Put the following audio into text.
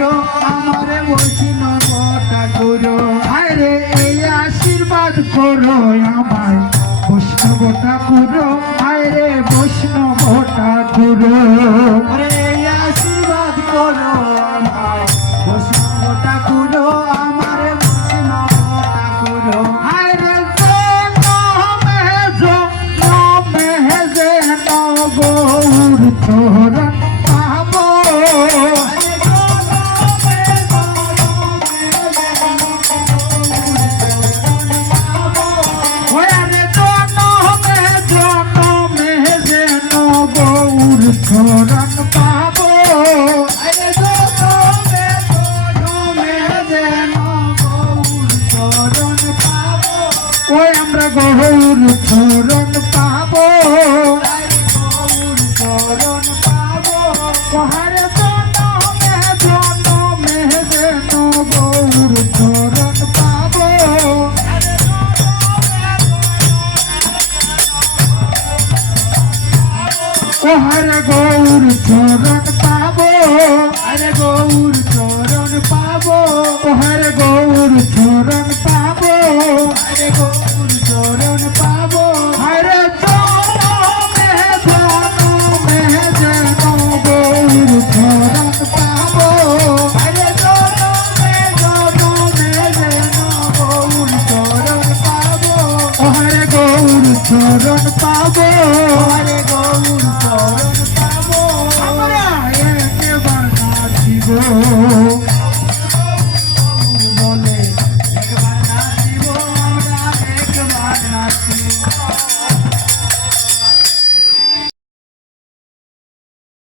ঠাকুর আমার আরে এই আশীর্বাদ করো আমায়। বৈষ্ণব ঠাকুর আরে বৈষ্ণব ঠাকুর ওহারে গৌর চরণ পাবো। আরে গৌর চরণ পাবো। ওহারে গৌর চরণ পাবো। আরে গৌর চরণ পাবো। আমরা একবার নাচিব